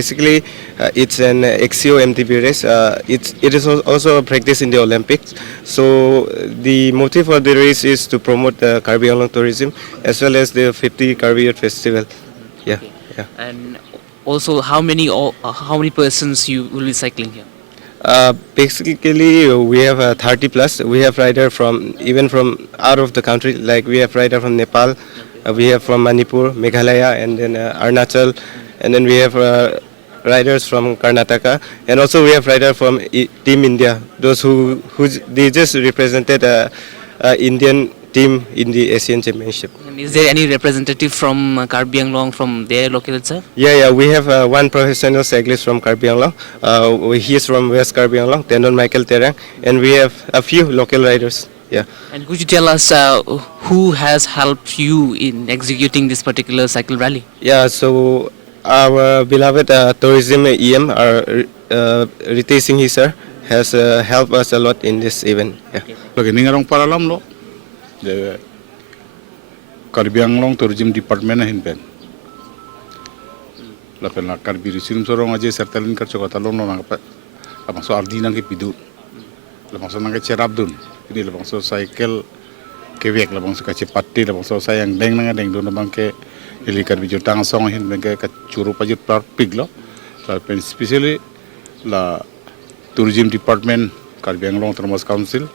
basically it's an XCO MTB race. It is also a practice in the Olympics. So the motive for the race is to promote the Karbi Anglong tourism as well as the 50 Karbi Youth Festival. Yeah, Okay. yeah. And also, how many persons you will be cycling here? Basically, we have 30 plus. We have rider from even from out of the country. Like we have rider from Nepal, we have from Manipur, Meghalaya, and then Arunachal, and then we have riders from Karnataka, and also we have rider from Team India. Those who they just represented Indian team in the Asian Championship. And is there any representative from Karbi Anglong from their local itself? Yeah, we have one professional cyclist from Karbi Anglong. He is from West Karbi Anglong, Tendon Michael Terang, and we have a few local riders. Yeah. And could you tell us who has helped you in executing this particular cycle rally? Yeah, so our beloved tourism EM, our Retish Enghi sir, has helped us a lot in this event. Yeah. Lagi ningarong paralam lo, the Karbi Anglong Tourism Department hin pen. Lapen la Karbi risirum sorong aja sertalin kerja kota lo nang apa, lapang so ardi nang kepidu, lapang so nang kecerabdun, ini lapang so cycle kevek, lapang so kachepate, lapang so sayang deng nang deng do lapang ke heli Karbi Jutang song hin pen ke kacuru pajut par pig lo, lapen especially la Tourism Department Karbi Anglong Termas Council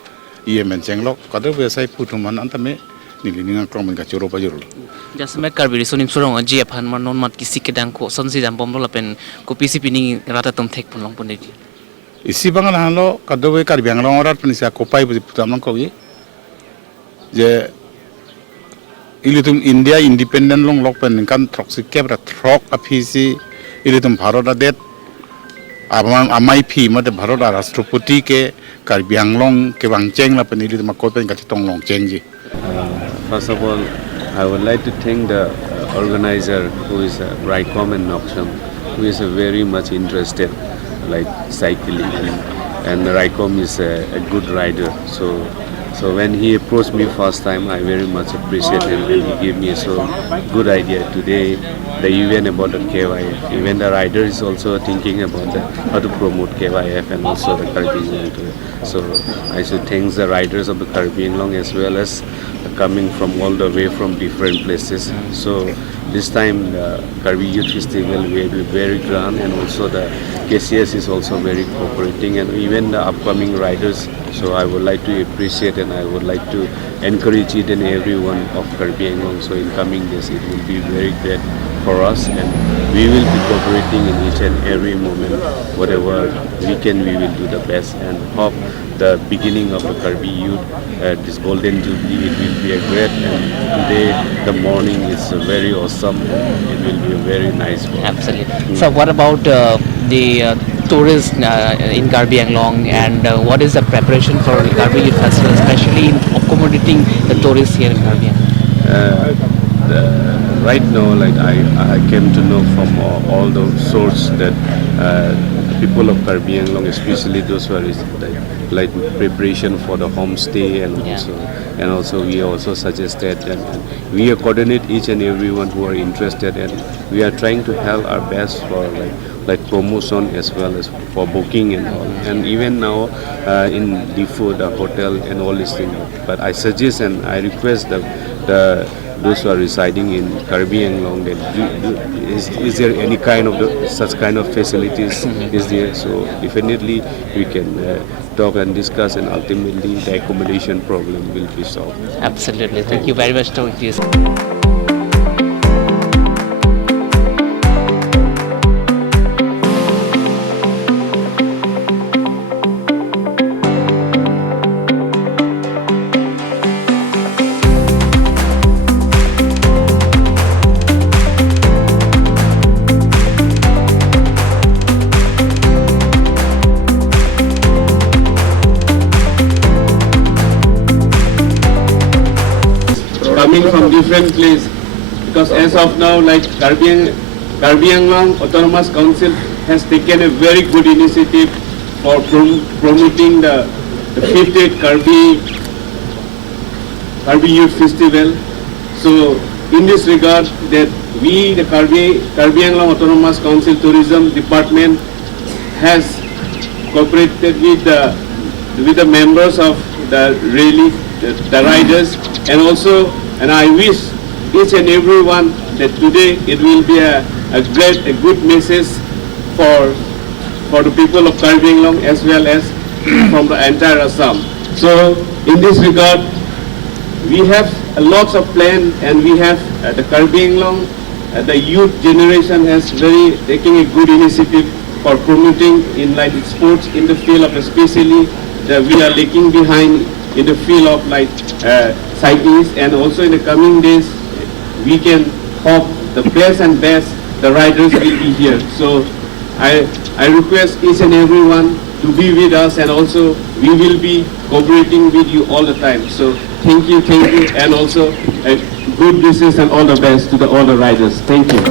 EM Retish kada biasa putuman antame niliningan krong men kacuru pajur. Jasmet Karbi risunim surong aji aphan manon mat kisi kedang ko sonsi jampom lo lapen ko pisi pining rata tom thek pun long pun dedi. Isi bangal halo kada we Karbi Anglong orat penisa kopai putam nang ko ye. Je ilitum India independent long lok pen kan trok sikep ra trok apisi ilitum Bharat adet amai phi mate Bharat Rashtrapati ke Karbi Anglong ke bangcheng la pen ilitum ko pen kachitong long cheng ji. First of all, I would like to thank the organizer, who is Raicom and Noksham, who is very much interested like cycling, and Raicom is a good rider. So when he approached me first time, I very much appreciate him, and he gave me a so good idea today. The event about the KYF, even the rider is also thinking about how to promote KYF and also the Karbi Anglong. So I should thank the riders of the Karbi Anglong as well as coming from all the way from different places. So this time the Karbi Youth Festival will be very grand, and also the KCS is also very cooperating, and even the upcoming riders. So I would like to appreciate, and I would like to encourage each and every one of Karbi Anglong. So in coming days it will be very great for us, and we will be cooperating in each and every moment. Whatever we can, we will do the best, and hope the beginning of the Karbi Youth, this Golden Jubilee, it will be a great, and today the morning is very awesome, and it will be a very nice one. Absolutely. So what about the tourists in Karbi Anglong, and what is the preparation for the Karbi Youth Festival, especially in accommodating the tourists here in Karbi Anglong? Right now, like I came to know from all the sources that people of Karbi Anglong, especially those who are like preparation for the homestay, and also we also suggested that we coordinate each and everyone who are interested, and we are trying to help our best for like promotion as well as for booking and all, and even now in the food, the hotel and all these things. But I suggest and I request the those who are residing in Karbi Anglong, that is there any kind of such kind of facilities is there? So definitely we can talk and discuss, and ultimately the accommodation problem will be solved. Absolutely. Thank you very much, Tokies. Coming from different place, because as of now, like Karbi Anglong Autonomous Council has taken a very good initiative for promoting the 50th Karbi Youth Festival. So in this regard that we, the Karbi Anglong Autonomous Council Tourism Department, has cooperated with the members of the rally, the riders, and I wish each and everyone that today it will be a good message for the people of Karbi Anglong as well as from the entire Assam. So in this regard, we have lots of plan, and we have the Karbi Anglong, the youth generation has taking a good initiative for promoting in like sports in the field of, especially that we are lagging behind in the field of like cyclists, and also in the coming days we can hope the best the riders will be here. So I request each and everyone to be with us, and also we will be cooperating with you all the time. So thank you, and also good wishes and all the best to all the riders. Thank you.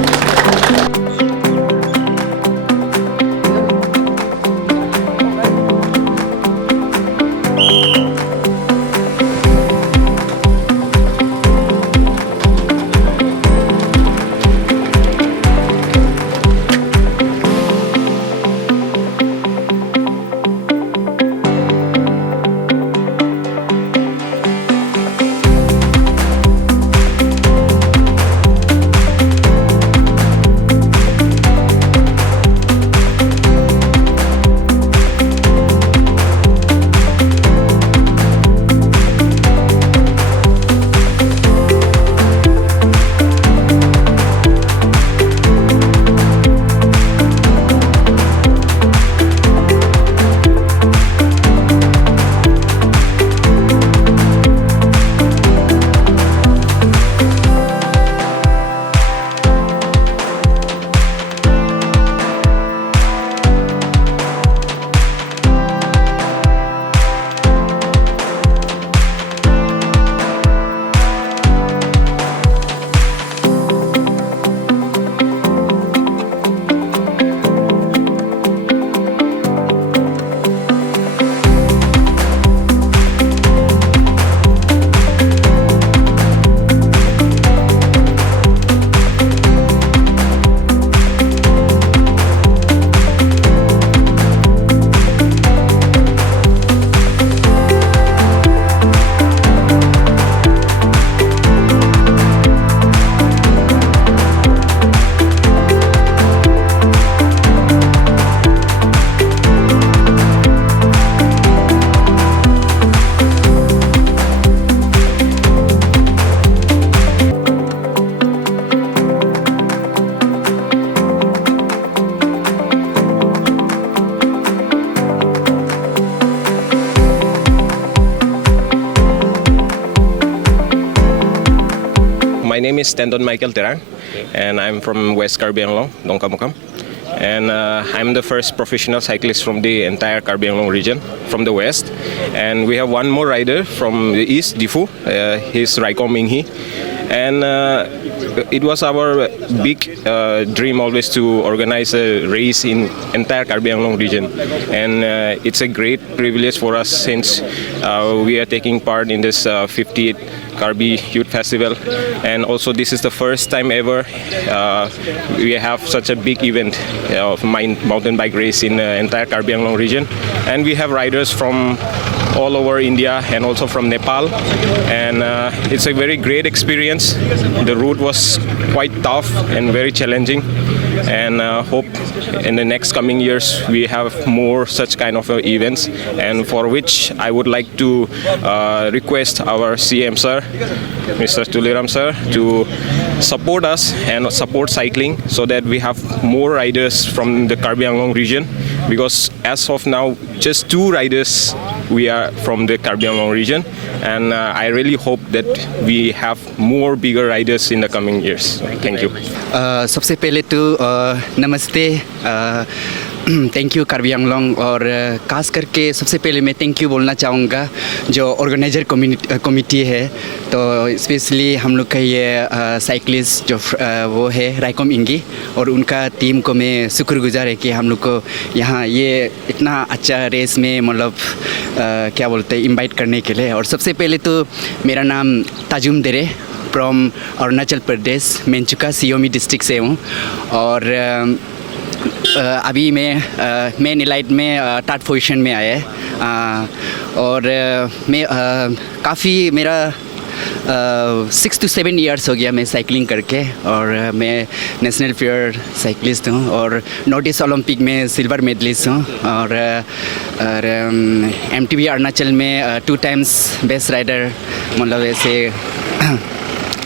My name is Tendon Michael Terang, and I'm from West Karbi Anglong, Dongkamukam. And I'm the first professional cyclist from the entire Karbi Anglong region, from the west. And we have one more rider from the east, Difu. He's EM Enghi. And it was our big dream always to organize a race in entire Karbi Anglong region. And it's a great privilege for us since we are taking part in this 58th Karbi Youth Festival, and also this is the first time ever we have such a big event of mountain bike race in the entire Karbi Anglong region. And we have riders from all over India and also from Nepal, and it's a very great experience. The route was quite tough and very challenging, and hope in the next coming years we have more such kind of events, and for which I would like to request our CM sir, Mr. Tuliram sir, to support us and support cycling so that we have more riders from the Karbi Anglong region, because as of now just 2 riders we are from the Karbi Anglong region, and I really hope that we have more bigger riders in the coming years. Thank you. सबसे पहले तो नमस्ते, thank you Karbi Anglong, और खास करके सबसे पहले मैं थैंक यू बोलना चाहूँगा जो ऑर्गेनाइजर कमिटी है, तो स्पेशली हम लोग का ये साइकिलिस्ट जो वो है राइकॉम इंगी, और उनका टीम को मैं शुक्रगुजार है कि हम लोग को यहाँ ये इतना अच्छा रेस में मतलब क्या बोलते हैं इनवाइट करने के लिए। और सबसे पहले तो मेरा नाम ताजुम देरे फ्रॉम अरुणाचल प्रदेश, मेंचुका सियोमी डिस्ट्रिक्ट से हूँ। और अभी मैं मेन इलाइट में थर्ड पोजीशन में आया है। और मैं काफ़ी मेरा 6 to 7 years हो गया मैं साइकिलिंग करके। और मैं नेशनल प्लेयर साइकिलिस्ट हूँ और नॉर्थ ईस्ट ओलंपिक में सिल्वर मेडलिस्ट हूँ। और MTV अरुणाचल में 2 times बेस्ट राइडर, मतलब ऐसे।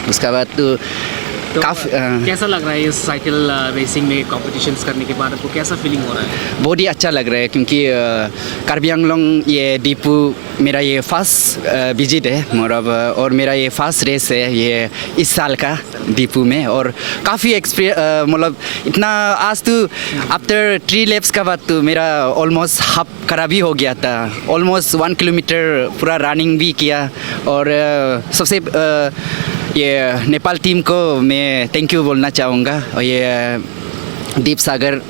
उसके बाद तो काफ़ी कैसा लग रहा है ये साइकिल रेसिंग में कॉम्पिटिशंस करने के बाद आपको कैसा फीलिंग हो रहा है? बहुत ही अच्छा लग रहा है क्योंकि कार्बी आंगलोंग ये डिपू मेरा ये फर्स्ट विजिट है मतलब। और मेरा ये फर्स्ट रेस है ये इस साल का डिपू में। और काफ़ी मतलब इतना आज तो आफ्टर 3 laps का बाद तो मेरा ऑलमोस्ट हाफ खराबी हो गया था। ऑलमोस्ट 1 किलोमीटर पूरा रनिंग भी किया। और सबसे ये नेपाल टीम को मैं थैंक यू बोलना चाहूँगा। और ये दीप सागर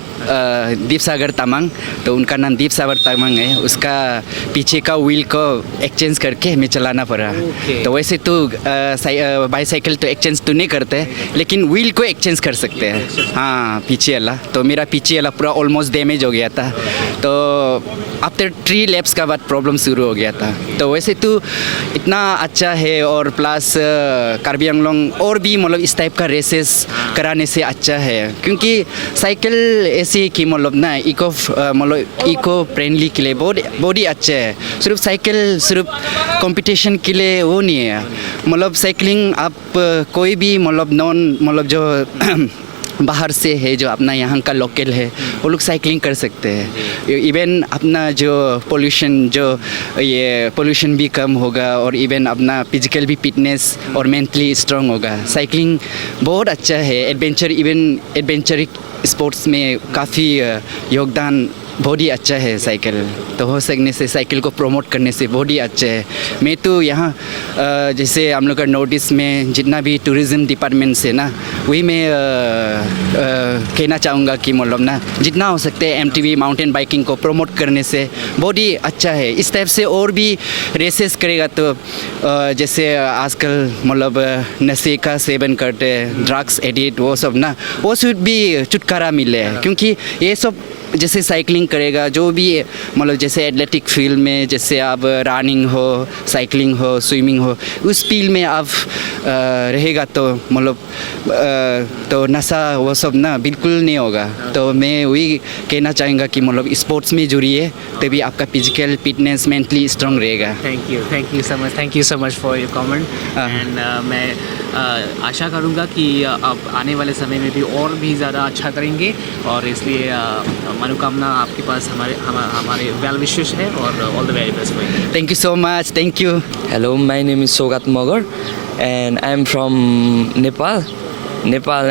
तामांग, तो उनका नाम दीप सागर तामांग है। उसका पीछे का व्हील को एक्सचेंज करके मैं चलाना पड़ा। तो वैसे तो बाईसाइकिल तो एक्सचेंज तो नहीं करते, लेकिन व्हील को एक्सचेंज कर सकते हैं। हाँ, पीछे वाला तो मेरा पीछे वाला पूरा ऑलमोस्ट डैमेज हो गया था। तो आफ्टर 3 laps का बाद प्रॉब्लम शुरू हो गया था। तो वैसे तो इतना अच्छा है। और प्लस कार्बी आंगलोंग और भी मतलब इस टाइप का रेसेस कराने से अच्छा है क्योंकि साइकिल ऐसे कि मतलब ना इको फ्रेंडली के लिए बहुत ही अच्छा है। सिर्फ साइकिल सिर्फ कंपटीशन के लिए वो नहीं है। मतलब साइकिलिंग आप कोई भी मतलब जो बाहर से है, जो अपना यहाँ का लोकल है, वो लोग साइकिलिंग कर सकते हैं। इवन अपना जो पोल्यूशन भी कम होगा और इवन अपना फिजिकल भी फिटनेस और मेंटली स्ट्रांग होगा। साइकिलिंग बहुत अच्छा है। एडवेंचर स्पोर्ट्स में काफ़ी योगदान बहुत ही अच्छा है साइकिल। तो हो सकने से साइकिल को प्रमोट करने से बहुत ही अच्छा है। मैं तो यहाँ जैसे हम लोग का नॉर्थ ईस्ट में जितना भी टूरिज़्म डिपार्टमेंट से ना, वही मैं कहना चाहूँगा कि मतलब ना जितना हो सकते हैं MTV माउंटेन बाइकिंग को प्रमोट करने से बहुत ही अच्छा है। इस टाइप से और भी रेसेस करेगा तो जैसे आजकल मतलब नशे का सेवन करते, ड्रग्स एडिक्ट, वो सब ना, वो शुड भी छुटकारा मिले। क्योंकि ये सब जैसे साइकिलिंग करेगा, जो भी मतलब जैसे एथलेटिक फील्ड में जैसे आप रनिंग हो, साइकिलिंग हो, स्विमिंग हो, उस फील्ड में आप रहेगा तो मतलब तो नशा वो सब ना बिल्कुल नहीं होगा। तो मैं वही कहना चाहूँगा कि मतलब स्पोर्ट्स में जुड़िए, तभी आपका फिजिकल फिटनेस मेंटली स्ट्रांग रहेगा। Thank you so much for your comment. And मैं आशा करूँगा कि आप आने वाले समय में भी और भी ज़्यादा अच्छा करेंगे। और इसलिए मनोकामना आपके पास हमारे वेल विशेस है। और all the very best for you. Thank you so much. Thank you. Hello, my name is Sogat Magar and I am from Nepal,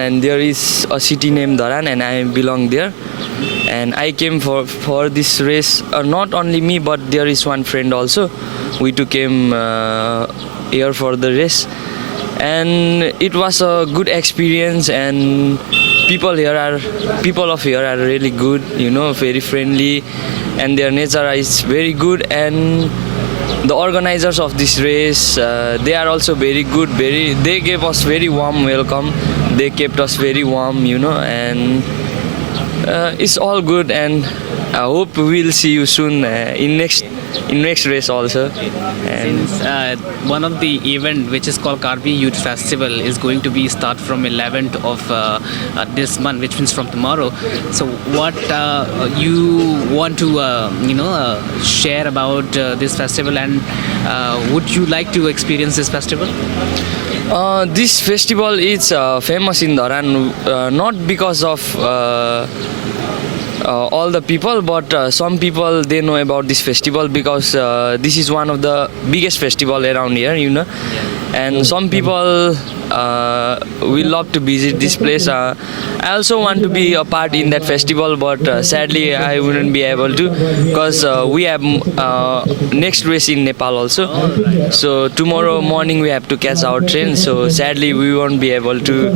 and there is a city named Dharan and I belong there. And I came for this race, not only me but there is one friend also. We two came here for the race and it was a good experience, and people of here are really good, you know, very friendly, and their nature is very good. And the organizers of this race, they are also very good. They gave us very warm welcome. They kept us very warm, you know, and it's all good. And I hope we'll see you soon in next race also. And Since one of the event which is called Karbi Youth Festival is going to be start from 11th of this month, which means from tomorrow. So what you want to share about this festival, and would you like to experience this festival? This festival is famous in Dharan, not because of all the people, but some people they know about this festival because this is one of the biggest festival around here, you know. And some people will love to visit this place. I also want to be a part in that festival, but sadly I wouldn't be able to because we have next race in Nepal also. So tomorrow morning we have to catch our train, so sadly we won't be able to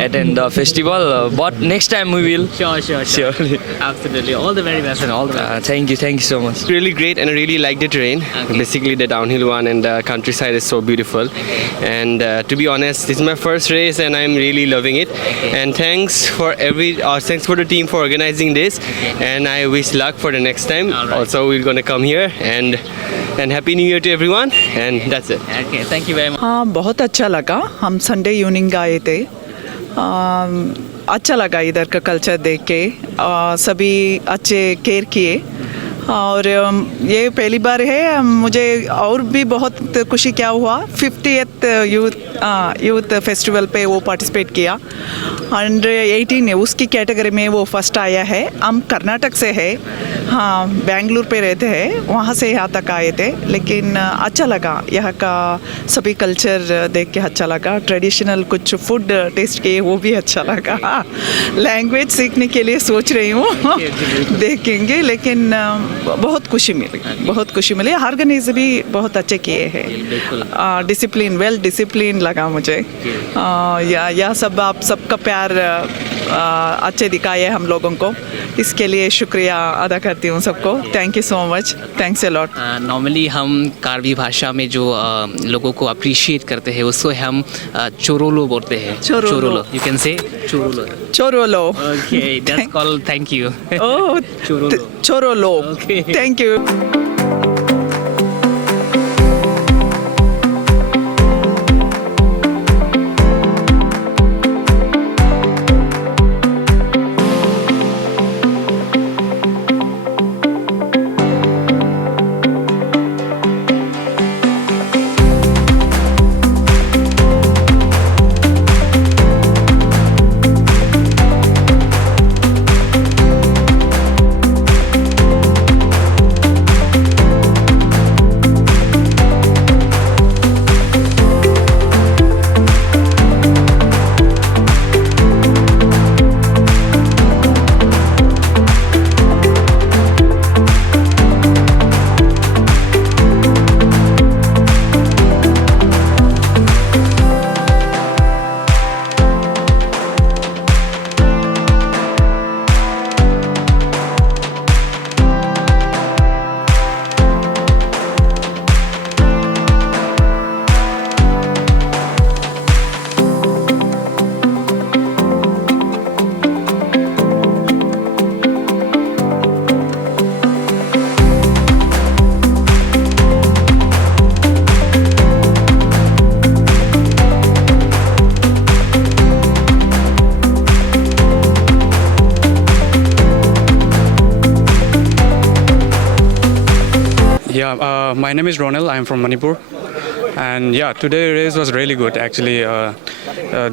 attend the festival, but next time we will. Sure. Surely. Absolutely. All the very best and all the best. Thank you so much. Really great, and I really like the terrain. Okay. Basically the downhill one, and the countryside is so beautiful. And to be honest, This is my first race and I'm really loving it. And thanks for the team for organizing this. And I wish luck for the next time. Also, we're gonna come here and Happy New Year to everyone. And that's it. Okay, thank you very much. हाँ बहुत अच्छा लगा. हम Sunday evening आए थे. अच्छा लगा इधर का कल्चर देख के. सभी अच्छे केयर किए और ये पहली बार है. मुझे और भी बहुत खुशी क्या हुआ 50th यूथ फेस्टिवल पे वो पार्टिसिपेट किया. 118 है उसकी कैटेगरी में वो फर्स्ट आया है. हम कर्नाटक से है. हाँ बेंगलुरु पे रहते हैं. वहाँ से यहाँ तक आए थे. लेकिन अच्छा लगा यहाँ का सभी कल्चर देख के. अच्छा लगा. ट्रेडिशनल कुछ फूड टेस्ट किए वो भी अच्छा लगा. लैंग्वेज सीखने के लिए सोच रही हूँ देखेंगे. लेकिन बहुत खुशी मिली. बहुत खुशी मिली. ऑर्गेनाइज भी बहुत अच्छे किए हैं. डिसिप्लिन वेल डिसिप्लिन लगा मुझे. यह सब आप सबका प्यार अच्छे दिखाए हम लोगों को. इसके लिए शुक्रिया अदा करती हूँ सबको. Thank you so much. Thanks a lot. Normally हम कार्बी भाषा में जो लोगों को अप्रिशिएट करते हैं उसको हम चोरोलो बोलते हैं. चोरोलो. यू कैन से चोरोलो. चोरोलो. Okay that's called thank you. Oh चोरोलो. Thank you. My name is Ronald. I'm from Manipur, and yeah, today race was really good. Actually,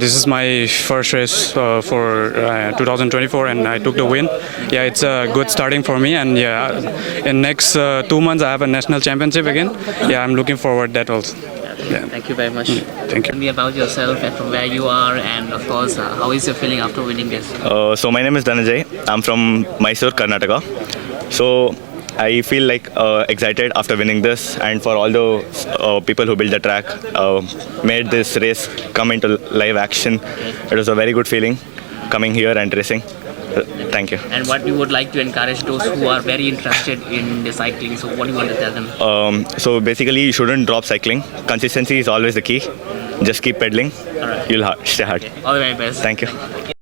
this is my first race for 2024, and I took the win. Yeah, it's a good starting for me, and yeah, in next 2 months I have a national championship again. Yeah, I'm looking forward that also. Yeah. Thank you very much. Thank you. Tell me about yourself and from where you are, and of course, how is your feeling after winning this? So my name is Dhananjay. I'm from Mysore, Karnataka. So I feel like excited after winning this, and for all the people who built the track, made this race come into live action. It was a very good feeling coming here and racing. Thank you. And what you would like to encourage those who are very interested in the cycling? So what do you want to tell them? So basically, you shouldn't drop cycling. Consistency is always the key. Just keep pedaling. All right. You'll stay hard. All the very best. Thank you.